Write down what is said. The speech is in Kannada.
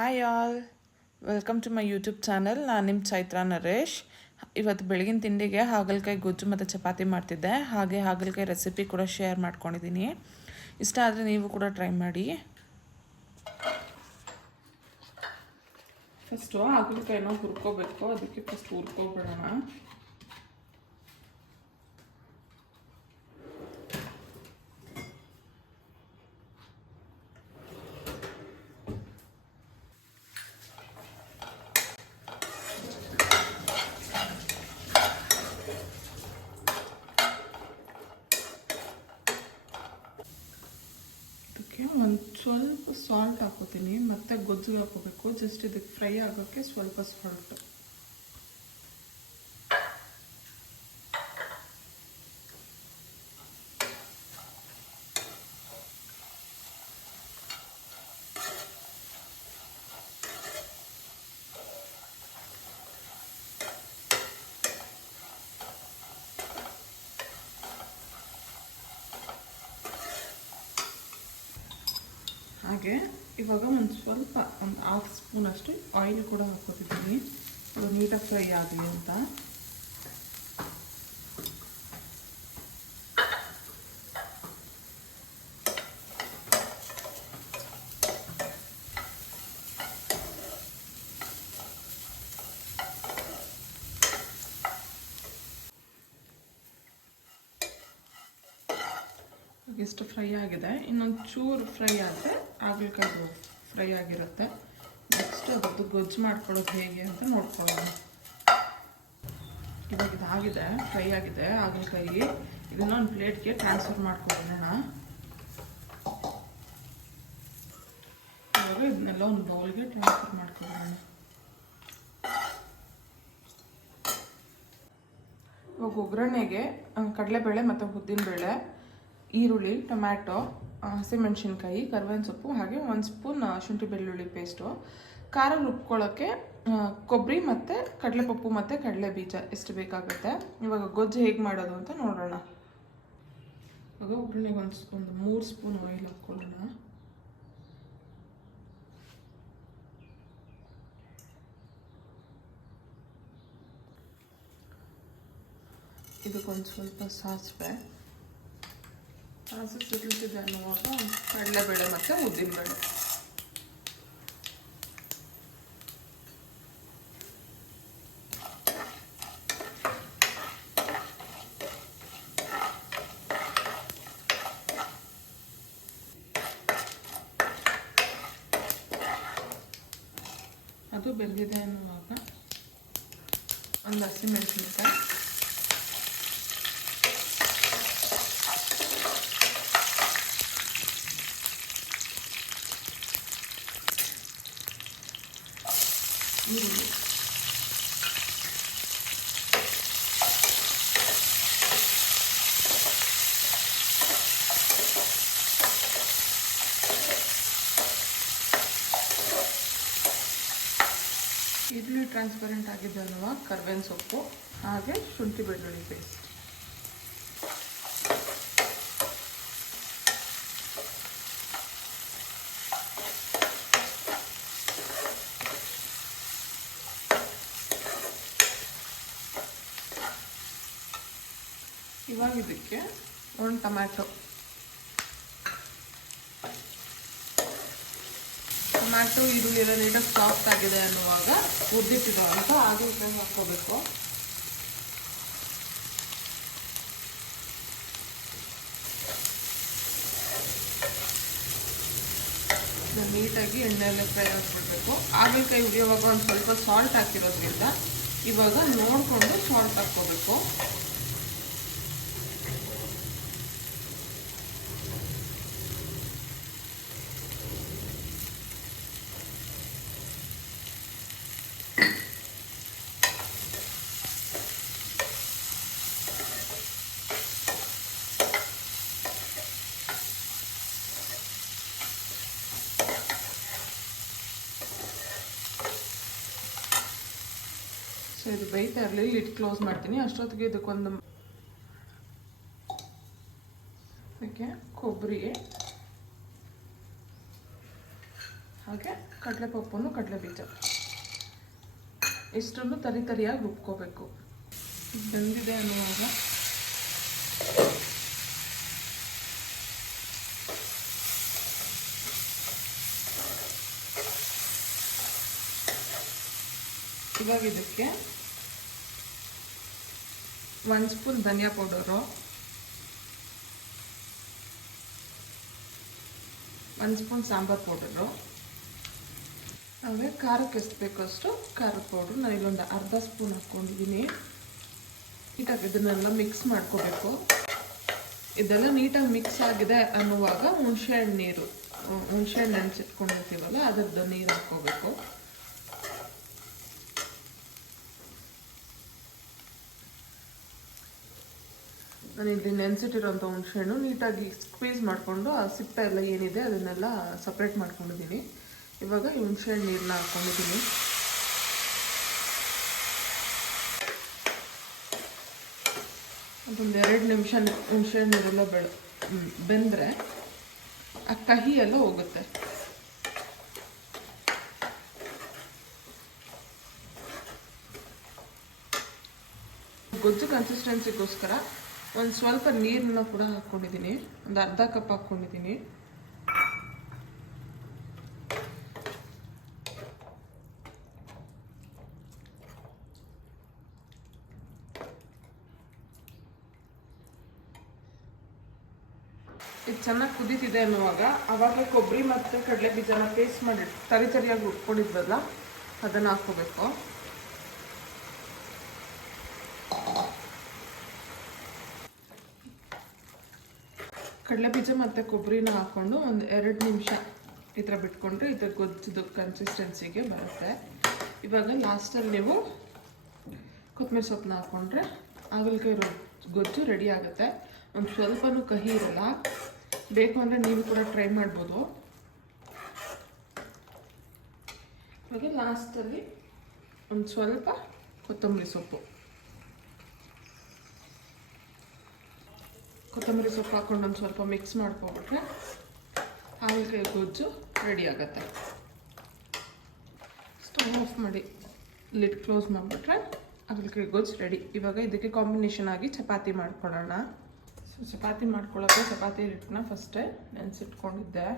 Hi all, welcome to my YouTube channel. ನಾನು ನಿಮ್ಮ ಚೈತ್ರಾ ನರೇಶ್. ಇವತ್ತು ಬೆಳಗಿನ ತಿಂಡಿಗೆ ಹಾಗಲಕಾಯಿ ಗೊಜ್ಜು ಮತ್ತು ಚಪಾತಿ ಮಾಡ್ತಿದ್ದೆ. ಹಾಗೆ ಹಾಗಲಕಾಯಿ ರೆಸಿಪಿ ಕೂಡ ಶೇರ್ ಮಾಡ್ಕೊಂಡಿದ್ದೀನಿ. ಇಷ್ಟ ಆದರೆ ನೀವು ಕೂಡ ಟ್ರೈ ಮಾಡಿ. ಫಸ್ಟು ಹಾಗಲಕಾಯಿನ ಹುರ್ಕೋಬೇಕು. ಅದಕ್ಕೆ ಫಸ್ಟ್ ಹುರ್ಕೊಬಿಡೋಣ. ಒಂದು ಸ್ವಲ್ಪ ಸಾಲ್ಟ್ ಹಾಕೋತೀನಿ, ಮತ್ತು ಗೊಜ್ಜಿಗೆ ಹಾಕೋಬೇಕು. ಜಸ್ಟ್ ಇದಕ್ಕೆ ಫ್ರೈ ಆಗೋಕ್ಕೆ ಸ್ವಲ್ಪ ಸಾಲ್ಟ್. ಹಾಗೆ ಇವಾಗ ಒಂದು ಹಾಫ್ ಸ್ಪೂನಷ್ಟು ಆಯಿಲ್ ಕೂಡ ಹಾಕೋತಿದ್ದೀನಿ, ಅದು ನೀಟಾಗಿ ಫ್ರೈ ಆಗಲಿ ಅಂತ. ಇಷ್ಟು ಫ್ರೈ ಆಗಿದೆ. ಇನ್ನೊಂದು ಚೂರು ಫ್ರೈ ಆದರೆ ಹಾಗಲಕಾಯಿ ಫ್ರೈ ಆಗಿರುತ್ತೆ. ನೆಕ್ಸ್ಟ್ ಅದರದ್ದು ಗೊಜ್ಜು ಮಾಡ್ಕೊಳ್ಳೋದು ಹೇಗೆ ಅಂತ ನೋಡ್ಕೊಳ್ಳೋಣ. ಇವಾಗ ಇದಾಗಿದೆ, ಫ್ರೈ ಆಗಿದೆ ಹಾಗಲಕಾಯಿ. ಇದನ್ನ ಒಂದು ಪ್ಲೇಟ್ಗೆ ಟ್ರಾನ್ಸ್ಫರ್ ಮಾಡ್ಕೊಳ್ಳೋಣ. ಇವಾಗ ಇದನ್ನೆಲ್ಲ ಒಂದು ಬೌಲ್ಗೆ ಟ್ರಾನ್ಸ್ಫರ್ ಮಾಡ್ಕೊಳ್ಳೋಣ. ಇವಾಗ ಒಗ್ಗರಣೆಗೆ ಕಡಲೆಬೇಳೆ ಮತ್ತು ಉದ್ದಿನಬೇಳೆ, ಈರುಳ್ಳಿ, ಟೊಮ್ಯಾಟೊ, ಹಸಿಮೆಣಸಿನ್ಕಾಯಿ, ಕರಿಬೇವಿನ ಸೊಪ್ಪು, ಹಾಗೆ 1 ಸ್ಪೂನ್ ಶುಂಠಿ ಬೆಳ್ಳುಳ್ಳಿ ಪೇಸ್ಟು. ಖಾರ ರುಬ್ಕೊಳ್ಳೋಕ್ಕೆ ಕೊಬ್ಬರಿ ಮತ್ತು ಕಡಲೆಪಪ್ಪು ಮತ್ತು ಕಡಲೆ ಬೀಜ ಎಷ್ಟು ಬೇಕಾಗುತ್ತೆ. ಇವಾಗ ಗೊಜ್ಜು ಹೇಗೆ ಮಾಡೋದು ಅಂತ ನೋಡೋಣ. ಇವಾಗ ಒಗ್ಗರಣೆಗೆ ಒಂದು 3 ಸ್ಪೂನ್ ಆಯಿಲ್ ಹಾಕ್ಕೊಳ್ಳೋಣ. ಇದಕ್ಕೊಂದು ಸ್ವಲ್ಪ ಸಾಸಿವೆ ಸಿಡ್ಲಿದೆ ಅನ್ನುವಾಗ ಕಡಲೆಬೇಳೆ ಮತ್ತು ಉದ್ದಿನಬೇಳೆ. ಅದು ಬೆಂದಿದೆ ಅನ್ನುವಾಗ ಒಂದು ಹಸಿಮೆಣಸಿನಕಾಯಿ, ಈರುಳ್ಳಿ, ಈರುಳ್ಳಿ ಟ್ರಾನ್ಸ್ಪರೆಂಟ್ ಆಗಿದೆ ಅಲ್ವಾ, ಕರಿಬೇವಿನ ಸೊಪ್ಪು, ಹಾಗೆ ಶುಂಠಿ ಬೆಳ್ಳುಳ್ಳಿ ಪೇಸ್ಟ್. ಇವಾಗ ಇದಕ್ಕೆ ಒಂದು ಟೊಮ್ಯಾಟೊ ಈರುಳ್ಳಿ ಎಲ್ಲ ನೀಟಾಗಿ ಸಾಫ್ಟ್ ಆಗಿದೆ ಅನ್ನುವಾಗ ಹುರಿದಿಟ್ಟಿರೋ ಅಂತ ಹಾಗಲಕಾಯಿ ಹಾಕ್ಕೋಬೇಕು. ನೀಟಾಗಿ ಎಣ್ಣೆಯಲ್ಲೇ ಫ್ರೈ ಹಾಕ್ಬಿಡ್ಬೇಕು. ಹಾಗಲಕಾಯಿ ಹುರಿಯುವಾಗ ಒಂದು ಸ್ವಲ್ಪ ಸಾಲ್ಟ್ ಹಾಕಿರೋದ್ರಿಂದ ಇವಾಗ ನೋಡಿಕೊಂಡು ಸಾಲ್ಟ್ ಹಾಕ್ಕೋಬೇಕು. ಸೊ ಇದು ಬೇಯ್ತಾ ಇರಲಿ, ಲಿಡ್ ಕ್ಲೋಸ್ ಮಾಡ್ತೀನಿ. ಅಷ್ಟೊತ್ತಿಗೆ ಇದಕ್ಕೊಂದು ಕೊಬ್ಬರಿ ಹಾಗೆ ಕಡಲೆಪಪ್ಪನ್ನು ಕಡಲೆಬೀಜ ಇಷ್ಟನ್ನು ತರಿಯಾಗಿ ರುಬ್ಕೋಬೇಕು. ಬೆಂದಿದೆ ಅನ್ನುವಾಗ ಇವಾಗ ಇದಕ್ಕೆ 1 ಸ್ಪೂನ್ ಧನಿಯಾ ಪೌಡರು, 1 ಸ್ಪೂನ್ ಸಾಂಬಾರ್ ಪೌಡರು, ಆಮೇಲೆ ಖಾರಕ್ಕೆ ಎಷ್ಟು ಬೇಕಷ್ಟು ಖಾರದ ಪೌಡ್ರು ನಾನು ಇಲ್ಲೊಂದು ಅರ್ಧ ಸ್ಪೂನ್ ಹಾಕ್ಕೊಂಡಿದ್ದೀನಿ. ನೀಟಾಗಿ ಇದನ್ನೆಲ್ಲ ಮಿಕ್ಸ್ ಮಾಡ್ಕೋಬೇಕು. ಇದೆಲ್ಲ ನೀಟಾಗಿ ಮಿಕ್ಸ್ ಆಗಿದೆ ಅನ್ನುವಾಗ ಹುಣಸೆಹಣ್ಣು ನೀರು, ಹುಣಸೆಹಣ್ಣು ನೆನೆಸಿಟ್ಕೊಂಡಿರ್ತೀವಲ್ಲ ಅದರದ್ದು ನೀರು ಹಾಕ್ಕೋಬೇಕು. ನಾನು ಇಲ್ಲಿ ನೆನೆಸಿಟ್ಟಿರೋಂಥ ಹುಣಸೆಹಣ್ಣು ನೀಟಾಗಿ ಸ್ಕ್ವೀಸ್ ಮಾಡಿಕೊಂಡು ಆ ಸಿಪ್ಪೆ ಎಲ್ಲ ಏನಿದೆ ಅದನ್ನೆಲ್ಲ ಸಪ್ರೇಟ್ ಮಾಡ್ಕೊಂಡಿದ್ದೀನಿ. ಇವಾಗ ಈ ಹುಣಸೆಹಣ್ಣು ನೀರನ್ನ ಹಾಕ್ಕೊಂಡಿದ್ದೀನಿ. ಅದೊಂದು 2 ನಿಮಿಷ ಹುಣಸೆಹಣ್ಣು ನೀರೆಲ್ಲ ಬೆಂದರೆ ಆ ಕಹಿ ಎಲ್ಲ ಹೋಗುತ್ತೆ. ಗೊಜ್ಜು ಕನ್ಸಿಸ್ಟೆನ್ಸಿಗೋಸ್ಕರ ಒಂದು ಸ್ವಲ್ಪ ನೀರನ್ನ ಕೂಡ ಹಾಕ್ಕೊಂಡಿದ್ದೀನಿ. ಒಂದು ಅರ್ಧ ಕಪ್ ಹಾಕ್ಕೊಂಡಿದ್ದೀನಿ. ಇದು ಚೆನ್ನಾಗಿ ಕುದೀತಿದೆ ಅನ್ನುವಾಗ ಆವಾಗ ಕೊಬ್ಬರಿ ಮತ್ತು ಕಡಲೆ ಬೀಜನ ಪೇಸ್ಟ್ ಮಾಡಿ ತರಿಯಾಗಿ ರುಬ್ಕೊಂಡಿದ್ವಲ್ಲ ಅದನ್ನು ಹಾಕ್ಕೋಬೇಕು. ಕಡಲೆಬೀಜ ಮತ್ತು ಕೊಬ್ಬರಿನ ಹಾಕ್ಕೊಂಡು ಒಂದು 2 ನಿಮಿಷ ಈ ಥರ ಬಿಟ್ಕೊಂಡ್ರೆ ಇದು ಗೊಜ್ಜದು ಕನ್ಸಿಸ್ಟೆನ್ಸಿಗೆ ಬರುತ್ತೆ. ಇವಾಗ ಲಾಸ್ಟಲ್ಲಿ ನೀವು ಕೊತ್ತಂಬರಿ ಸೊಪ್ಪನ್ನ ಹಾಕ್ಕೊಂಡ್ರೆ ಹಾಗಲಕಾಯಿ ಗೊಜ್ಜು ರೆಡಿ ಆಗುತ್ತೆ. ಒಂದು ಸ್ವಲ್ಪನೂ ಕಹಿ ಇರಲ್ಲ. ಬೇಕು ಅಂದರೆ ನೀವು ಕೂಡ ಟ್ರೈ ಮಾಡ್ಬೋದು. ಇವಾಗ ಲಾಸ್ಟಲ್ಲಿ ಒಂದು ಸ್ವಲ್ಪ ಕೊತ್ತಂಬರಿ ಸೊಪ್ಪು ಹಾಕ್ಕೊಂಡು ಒಂದು ಸ್ವಲ್ಪ ಮಿಕ್ಸ್ ಮಾಡ್ಕೊಬಿಟ್ರೆ ಹಾಗಲಕಾಯಿ ಗೊಜ್ಜು ರೆಡಿ ಆಗುತ್ತೆ. ಸ್ಟವ್ ಆಫ್ ಮಾಡಿ ಲಿಡ್ ಕ್ಲೋಸ್ ಮಾಡಿಬಿಟ್ರೆ ಹಾಗಲಕಾಯಿ ಗೊಜ್ಜು ರೆಡಿ. ಇವಾಗ ಇದಕ್ಕೆ ಕಾಂಬಿನೇಷನ್ ಆಗಿ ಚಪಾತಿ ಮಾಡ್ಕೊಳ್ಳೋಣ. ಸೊ ಚಪಾತಿ ಮಾಡ್ಕೊಳ್ಳೋಕ್ಕೆ ಚಪಾತಿ ಹಿಟ್ಟನ್ನ ಫಸ್ಟೇ ನೆನೆಸಿಟ್ಕೊಂಡಿದ್ದೆ.